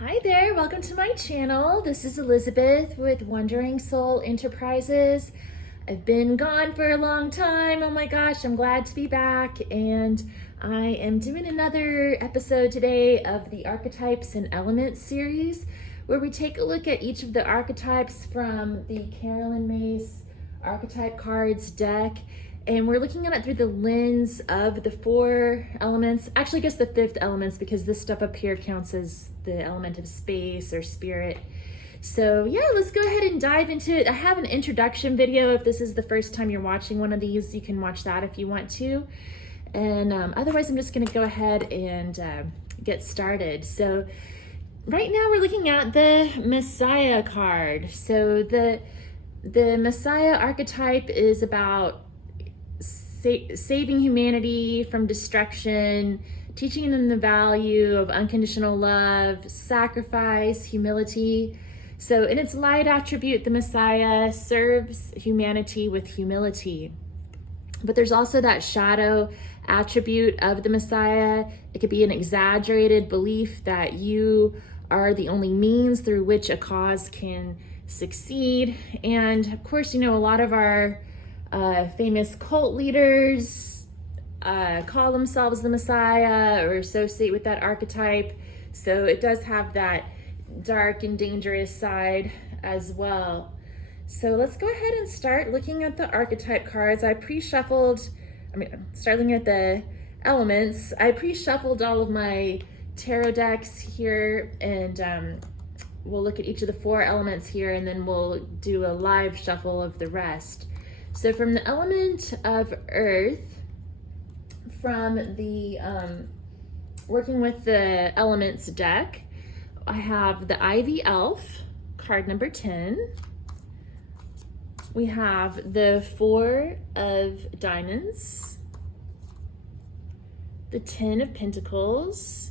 Hi there, welcome to my channel. This is Elizabeth with Wandering Soul Enterprises. I've been gone for a long time. Oh my gosh, I'm glad to be back. And I am doing another episode today of the Archetypes and Elements Series, where we take a look at each of the archetypes from the Caroline Myss Archetype Cards deck. And we're looking at it through the lens of the 4 elements. Actually, I guess the 5th elements, because this stuff up here counts as the element of space or spirit. So yeah, let's go ahead and dive into it. I have an introduction video. If this is the first time you're watching one of these, you can watch that if you want to. And otherwise, I'm just gonna go ahead and get started. So right now we're looking at the Messiah card. So the Messiah archetype is about saving humanity from destruction, teaching them the value of unconditional love, sacrifice, humility. So in its light attribute, the Messiah serves humanity with humility. But there's also that shadow attribute of the Messiah. It could be an exaggerated belief that you are the only means through which a cause can succeed. And of course, you know, a lot of our famous cult leaders call themselves the Messiah or associate with that archetype. So it does have that dark and dangerous side as well. So let's go ahead and start looking at the archetype cards. Starting at the elements. I pre-shuffled all of my tarot decks here, and we'll look at each of the 4 elements here, and then we'll do a live shuffle of the rest. So from the element of earth, from the working with the elements deck, I have the Ivy Elf, card number 10. We have the 4 of Diamonds, the 10 of Pentacles,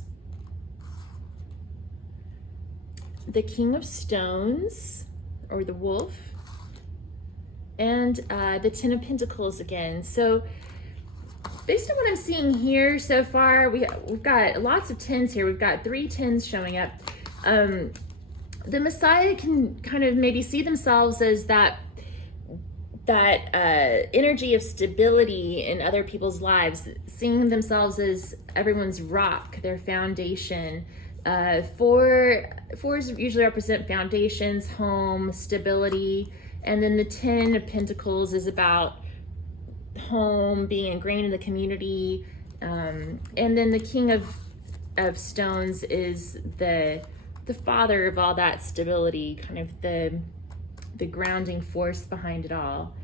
the King of Stones, or the Wolf, and the 10 of Pentacles again. So based on what I'm seeing here so far, we've got lots of 10s here. We've got 3 10s showing up. The Messiah can kind of maybe see themselves as that energy of stability in other people's lives, seeing themselves as everyone's rock, their foundation. 4s usually represent foundations, home, stability. And then the 10 of Pentacles is about home, being ingrained in the community. And then the King of Stones is the father of all that stability, kind of the grounding force behind it all.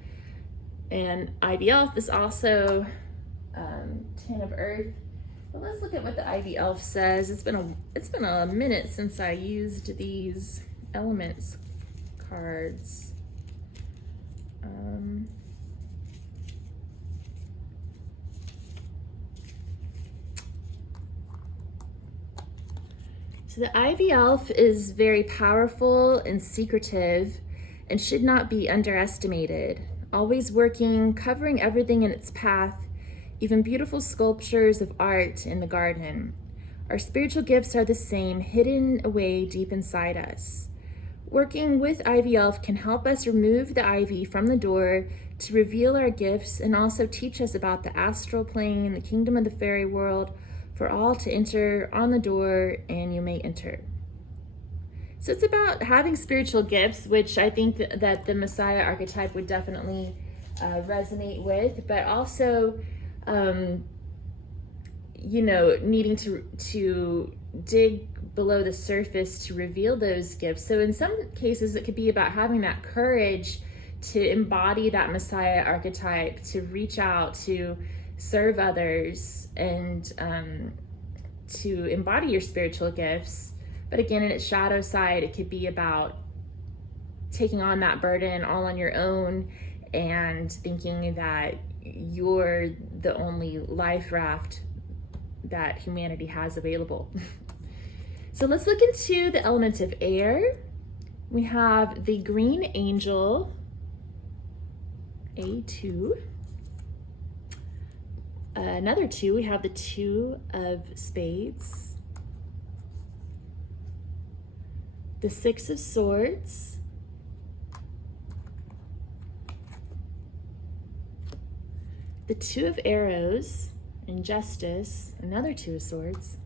And Ivy Elf is also 10 of Earth. But let's look at what the Ivy Elf says. It's been a minute since I used these elements cards. So the Ivy Elf is very powerful and secretive and should not be underestimated. Always working, covering everything in its path, even beautiful sculptures of art in the garden. Our spiritual gifts are the same, hidden away deep inside us. Working with Ivy Elf can help us remove the ivy from the door to reveal our gifts, and also teach us about the astral plane and the kingdom of the fairy world for all to enter on the door, and you may enter. So it's about having spiritual gifts, which I think that the Messiah archetype would definitely resonate with, but also, you know, needing to dig below the surface to reveal those gifts. So in some cases, it could be about having that courage to embody that Messiah archetype, to reach out, to serve others, and to embody your spiritual gifts. But again, in its shadow side, it could be about taking on that burden all on your own and thinking that you're the only life raft that humanity has available. So let's look into the element of air. We have the Green Angel, A2. Another 2, we have the 2 of Spades. the Six of Swords, the Two of Arrows, Injustice, another Two of Swords,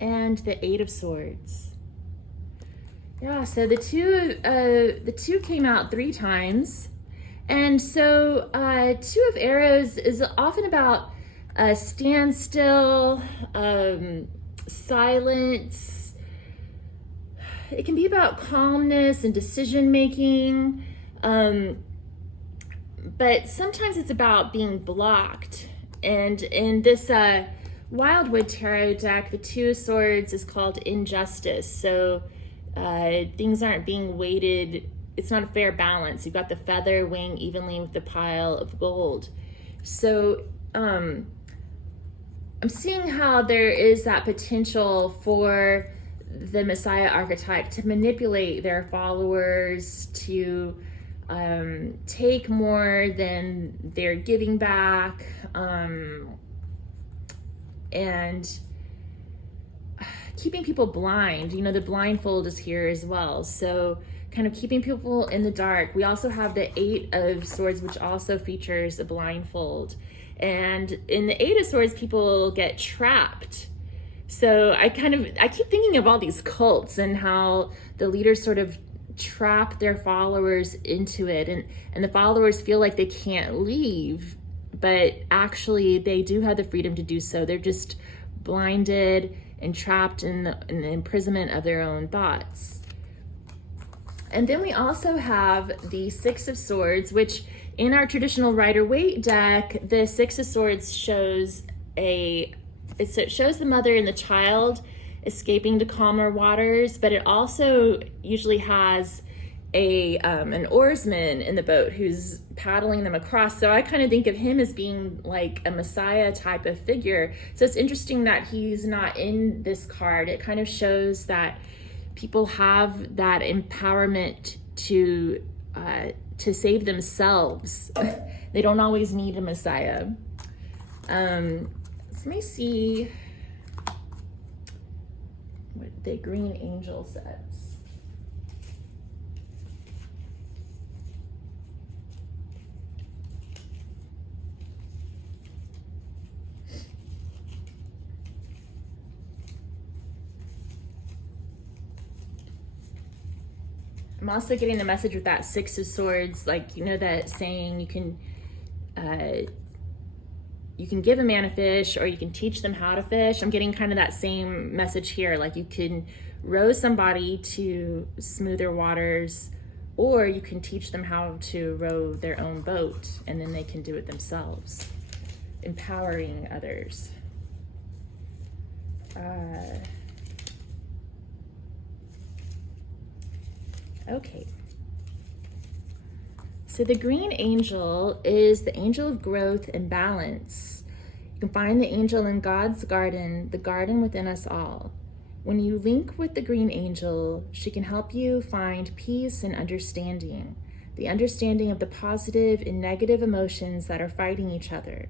and the Eight of Swords. Yeah, so the two came out 3 times. And so Two of Arrows is often about standstill, silence. It can be about calmness and decision making. But sometimes it's about being blocked. And in this Wildwood Tarot deck, the Two of Swords is called Injustice. So things aren't being weighted. It's not a fair balance. You've got the feather weighing evenly with the pile of gold. So I'm seeing how there is that potential for the Messiah archetype to manipulate their followers, to take more than they're giving back, and keeping people blind. You know, the blindfold is here as well. So kind of keeping people in the dark. We also have the Eight of Swords, which also features a blindfold. And in the Eight of Swords, people get trapped. So I keep thinking of all these cults and how the leaders sort of trap their followers into it. And the followers feel like they can't leave, but actually they do have the freedom to do so. They're just blinded and trapped in the imprisonment of their own thoughts. And then we also have the Six of Swords, which in our traditional Rider-Waite deck, the Six of Swords shows the mother and the child escaping to calmer waters, but it also usually has an oarsman in the boat who's paddling them across. So I kind of think of him as being like a Messiah type of figure. So it's interesting that he's not in this card. It kind of shows that people have that empowerment to save themselves. They don't always need a Messiah. So let me see what the Green Angel says. I'm also getting the message with that Six of Swords, like, you know, that saying you can give a man a fish or you can teach them how to fish. I'm getting kind of that same message here. Like, you can row somebody to smoother waters, or you can teach them how to row their own boat, and then they can do it themselves, empowering others. Okay. So the Green Angel is the angel of growth and balance. You can find the angel in God's garden, the garden within us all. When you link with the Green Angel, she can help you find peace and understanding, the understanding of the positive and negative emotions that are fighting each other.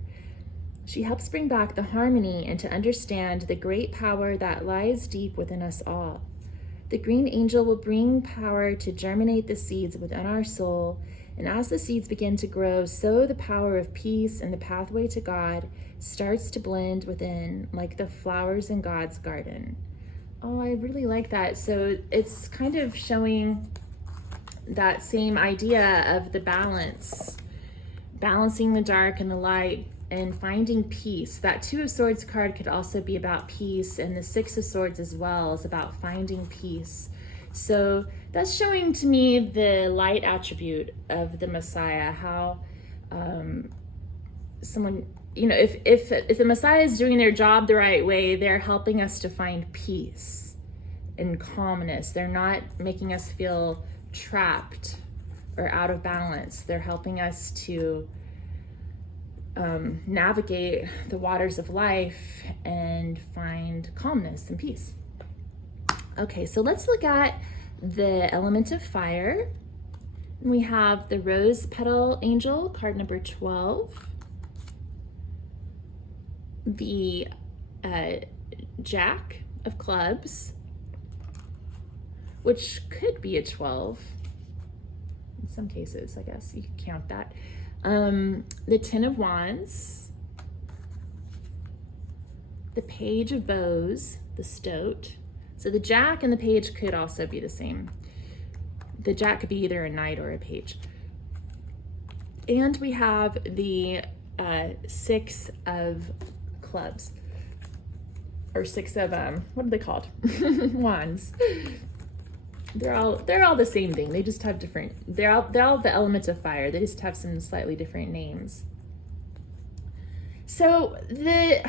She helps bring back the harmony and to understand the great power that lies deep within us all. The Green Angel will bring power to germinate the seeds within our soul, and as the seeds begin to grow, so the power of peace and the pathway to God starts to blend within, like the flowers in God's garden. Oh, I really like that. So it's kind of showing that same idea of the balance, balancing the dark and the light, and finding peace. That Two of Swords card could also be about peace, and the Six of Swords as well is about finding peace. So that's showing to me the light attribute of the Messiah, how someone, you know, if the Messiah is doing their job the right way, they're helping us to find peace and calmness. They're not making us feel trapped or out of balance. They're helping us to navigate the waters of life and find calmness and peace. Okay, so let's look at the element of fire. We have the Rose Petal Angel, card number 12. The Jack of Clubs, which could be a 12 in some cases, I guess you could count that. The Ten of Wands, the Page of Bows, the Stoat. So the Jack and the Page could also be the same. The Jack could be either a Knight or a Page. And we have the Six of Clubs, or Six of, what are they called? Wands. They're all the same thing. They just have different, they're all the elements of fire. They just have some slightly different names. So the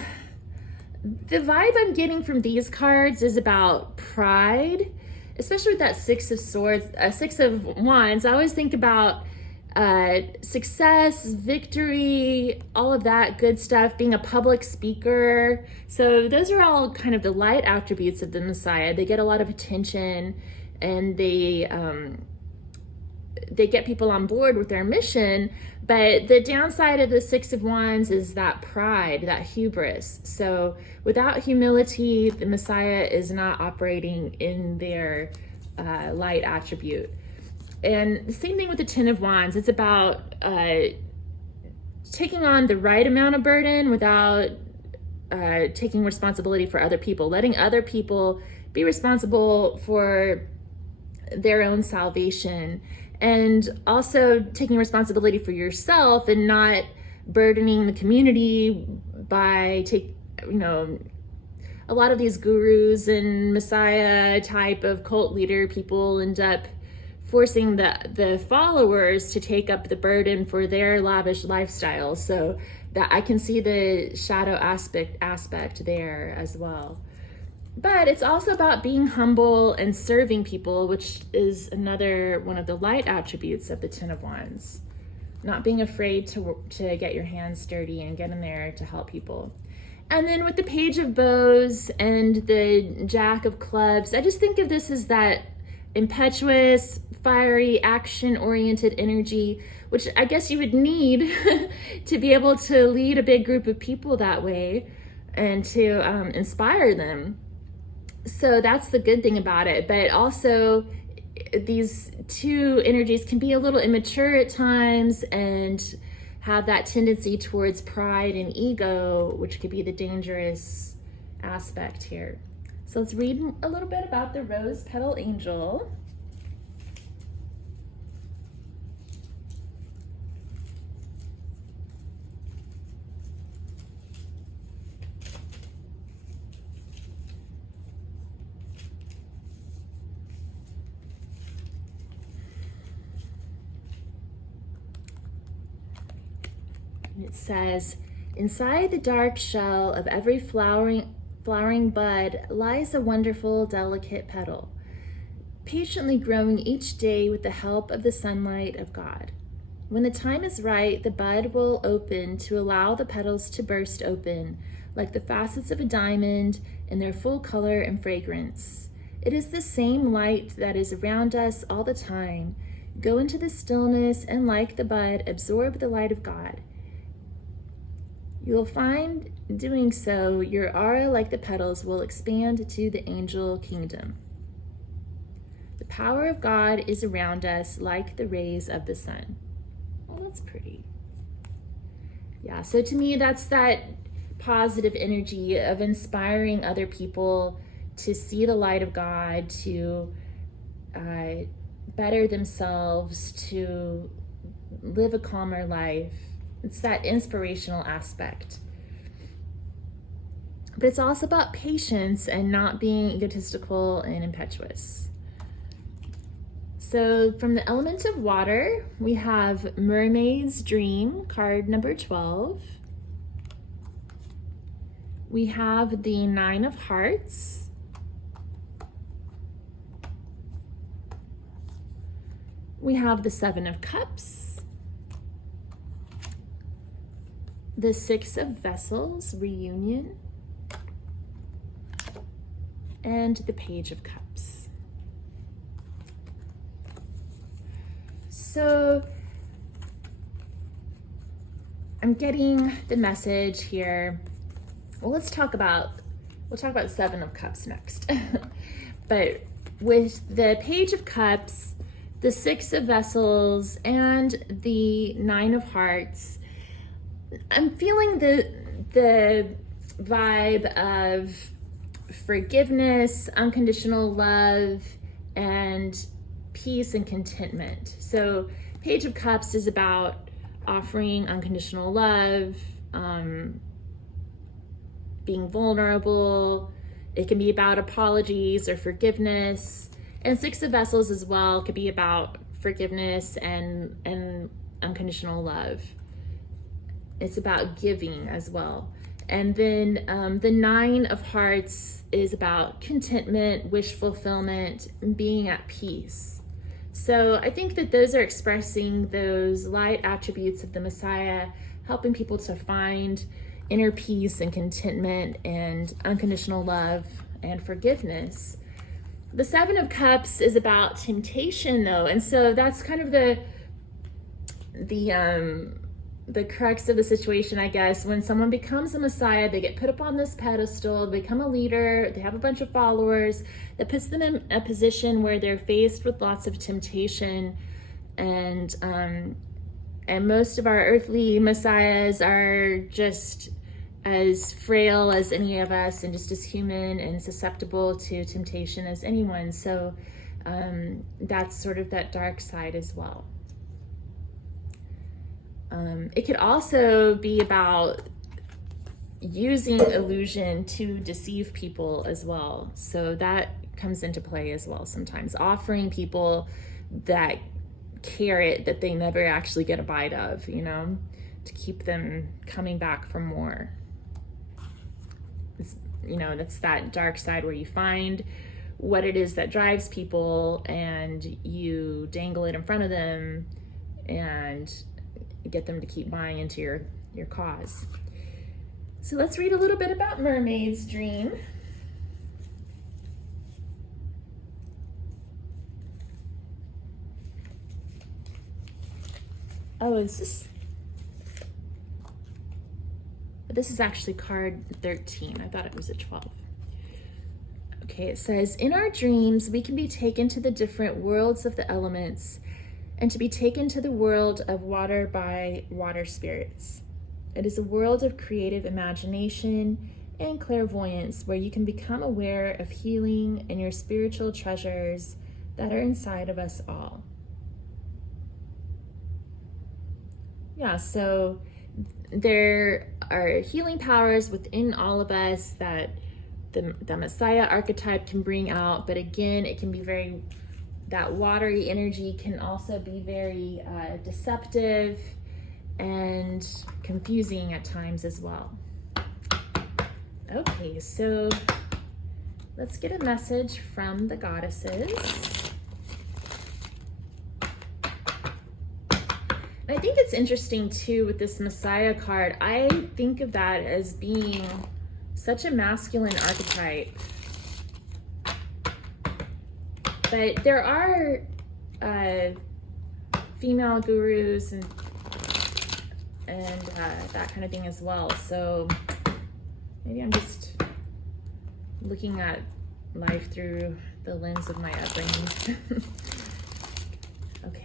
vibe I'm getting from these cards is about pride, especially with that Six of Swords, Six of Wands. I always think about success, victory, all of that good stuff, being a public speaker. So those are all kind of the light attributes of the Messiah. They get a lot of attention, and they get people on board with their mission. But the downside of the Six of Wands is that pride, that hubris. So without humility, the Messiah is not operating in their light attribute. And the same thing with the Ten of Wands. It's about taking on the right amount of burden without taking responsibility for other people, letting other people be responsible for their own salvation, and also taking responsibility for yourself and not burdening the community by a lot of these gurus and Messiah type of cult leader people end up forcing the followers to take up the burden for their lavish lifestyle. So that I can see the shadow aspect there as well. But it's also about being humble and serving people, which is another one of the light attributes of the Ten of Wands. Not being afraid to get your hands dirty and get in there to help people. And then with the Page of Bows and the Jack of Clubs, I just think of this as that impetuous, fiery, action-oriented energy, which I guess you would need to be able to lead a big group of people that way and to inspire them. So that's the good thing about it. But also, these two energies can be a little immature at times and have that tendency towards pride and ego, which could be the dangerous aspect here. So let's read a little bit about the Rose Petal Angel. It says, inside the dark shell of every flowering bud lies a wonderful, delicate petal, patiently growing each day with the help of the sunlight of God. When the time is right, the bud will open to allow the petals to burst open, like the facets of a diamond in their full color and fragrance. It is the same light that is around us all the time. Go into the stillness and, like the bud, absorb the light of God. You will find, doing so, your aura, like the petals, will expand to the angel kingdom. The power of God is around us like the rays of the sun. Oh, that's pretty. Yeah, so to me, that's that positive energy of inspiring other people to see the light of God, to better themselves, to live a calmer life. It's that inspirational aspect. But it's also about patience and not being egotistical and impetuous. So from the element of water, we have Mermaid's Dream, card number 12. We have the Nine of Hearts. We have the Seven of Cups. The Six of Vessels, Reunion, and the Page of Cups. So I'm getting the message here. Well, let's talk about we'll talk about Seven of Cups next. But with the Page of Cups, the Six of Vessels, and the Nine of Hearts, I'm feeling the vibe of forgiveness, unconditional love, and peace and contentment. So Page of Cups is about offering unconditional love, being vulnerable. It can be about apologies or forgiveness. And Six of Vessels as well could be about forgiveness and unconditional love. It's about giving as well. And then the Nine of Hearts is about contentment, wish fulfillment, and being at peace. So I think that those are expressing those light attributes of the Messiah, helping people to find inner peace and contentment and unconditional love and forgiveness. The Seven of Cups is about temptation though. And so that's kind of the crux of the situation, I guess. When someone becomes a Messiah, they get put up on this pedestal, they become a leader, they have a bunch of followers, that puts them in a position where they're faced with lots of temptation. And most of our earthly messiahs are just as frail as any of us and just as human and susceptible to temptation as anyone. So that's sort of that dark side as well. It could also be about using illusion to deceive people as well. So that comes into play as well sometimes. Offering people that carrot that they never actually get a bite of, you know, to keep them coming back for more. It's, you know, that's that dark side where you find what it is that drives people and you dangle it in front of them and get them to keep buying into your cause. So let's read a little bit about Mermaid's Dream. Oh, this is actually card 13. I thought it was a 12. Okay, it says, in our dreams, we can be taken to the different worlds of the elements and to be taken to the world of water by water spirits. It is a world of creative imagination and clairvoyance where you can become aware of healing and your spiritual treasures that are inside of us all. Yeah, so there are healing powers within all of us that the Messiah archetype can bring out, but again, it can be very, that watery energy can also be very deceptive and confusing at times as well. Okay, so let's get a message from the goddesses. I think it's interesting too with this Messiah card. I think of that as being such a masculine archetype. But there are female gurus and that kind of thing as well. So maybe I'm just looking at life through the lens of my upbringing. Okay.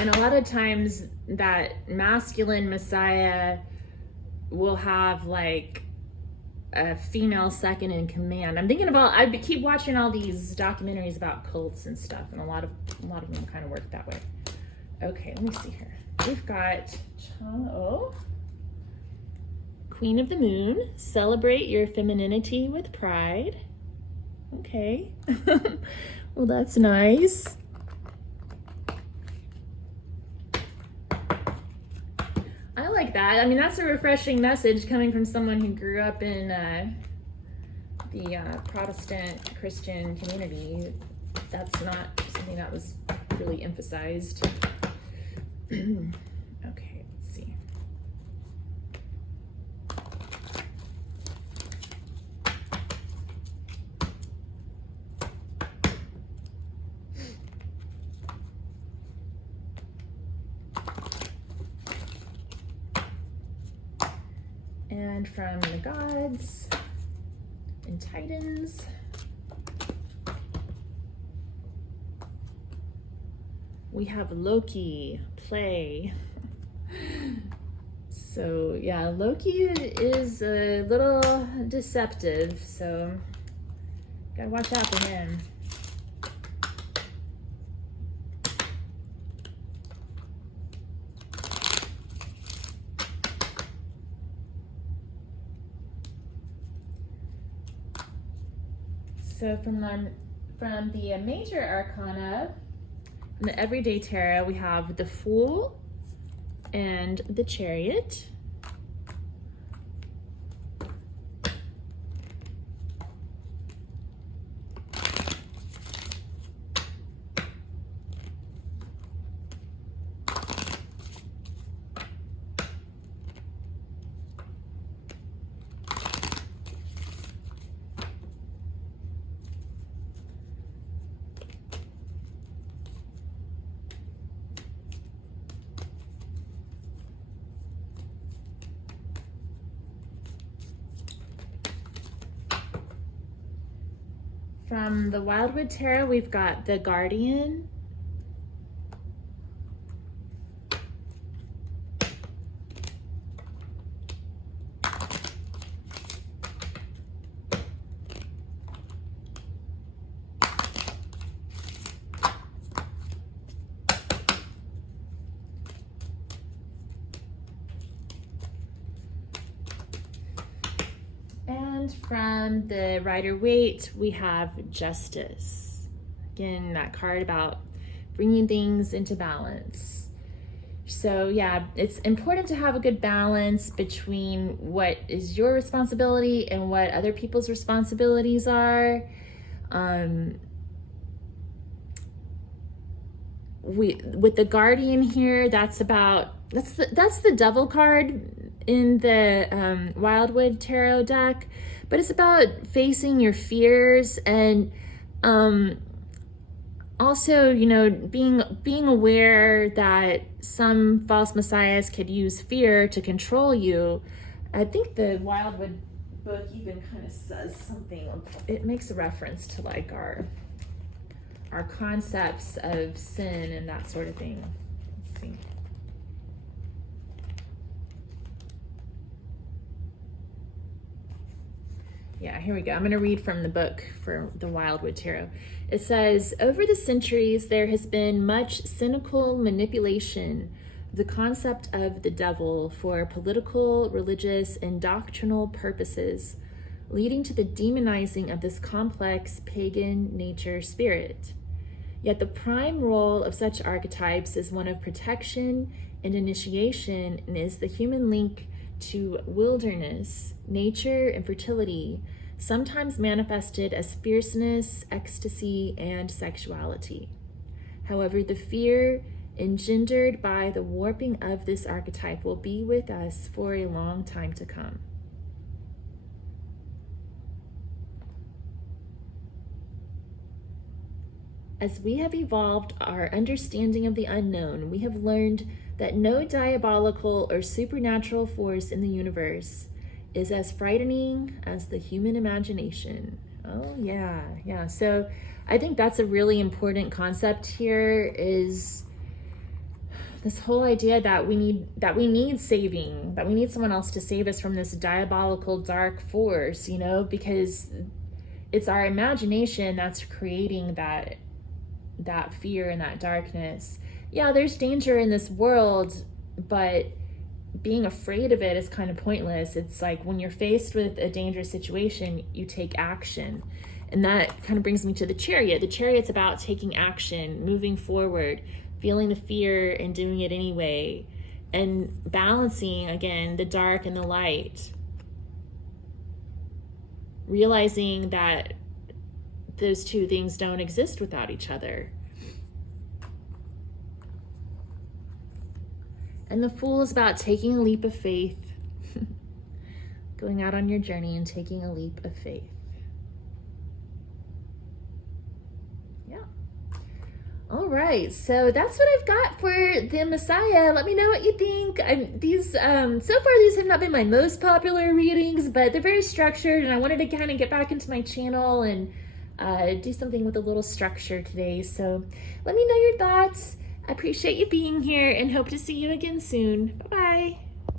And a lot of times that masculine Messiah will have like a female second in command. I'm thinking about, I keep watching all these documentaries about cults and stuff, and a lot of them kind of work that way. Okay, let me see here. We've got Queen of the Moon, celebrate your femininity with pride. Okay. Well, that's nice. I like that. I mean, that's a refreshing message coming from someone who grew up in the Protestant Christian community. That's not something that was really emphasized. Okay, let's see. And from the gods and titans, we have Loki, play. So yeah, Loki is a little deceptive, so gotta watch out for him. So from the major arcana, in the everyday tarot, we have the Fool and the Chariot. From the Wildwood Tarot, we've got the Guardian, and from the Rider Waite, we have Justice. Again, that card about bringing things into balance. So yeah, it's important to have a good balance between what is your responsibility and what other people's responsibilities are. With the Guardian here, that's the Devil card in the Wildwood Tarot deck, but it's about facing your fears and also, you know, being aware that some false messiahs could use fear to control you. I think the Wildwood book even kind of says something. It makes a reference to like our concepts of sin and that sort of thing. Let's see. Yeah, here we go. I'm going to read from the book for the Wildwood Tarot. It says, over the centuries, there has been much cynical manipulation of the concept of the devil for political, religious, and doctrinal purposes, leading to the demonizing of this complex pagan nature spirit. Yet the prime role of such archetypes is one of protection and initiation, and is the human link to wilderness, nature, and fertility, sometimes manifested as fierceness, ecstasy, and sexuality. However, the fear engendered by the warping of this archetype will be with us for a long time to come. As we have evolved our understanding of the unknown, we have learned that no diabolical or supernatural force in the universe is as frightening as the human imagination. Oh yeah. So I think that's a really important concept here, is this whole idea that we need saving, that we need someone else to save us from this diabolical dark force, you know, because it's our imagination that's creating that fear and that darkness. Yeah, there's danger in this world, but being afraid of it is kind of pointless. It's like when you're faced with a dangerous situation, you take action. And that kind of brings me to the Chariot. The Chariot's about taking action, moving forward, feeling the fear and doing it anyway, and balancing, again, the dark and the light. Realizing that those two things don't exist without each other. And the Fool is about taking a leap of faith, going out on your journey and taking a leap of faith. Yeah. All right, so that's what I've got for the Messiah. Let me know what you think. So far these have not been my most popular readings, but they're very structured, and I wanted to kind of get back into my channel and do something with a little structure today. So let me know your thoughts. I appreciate you being here and hope to see you again soon. Bye-bye.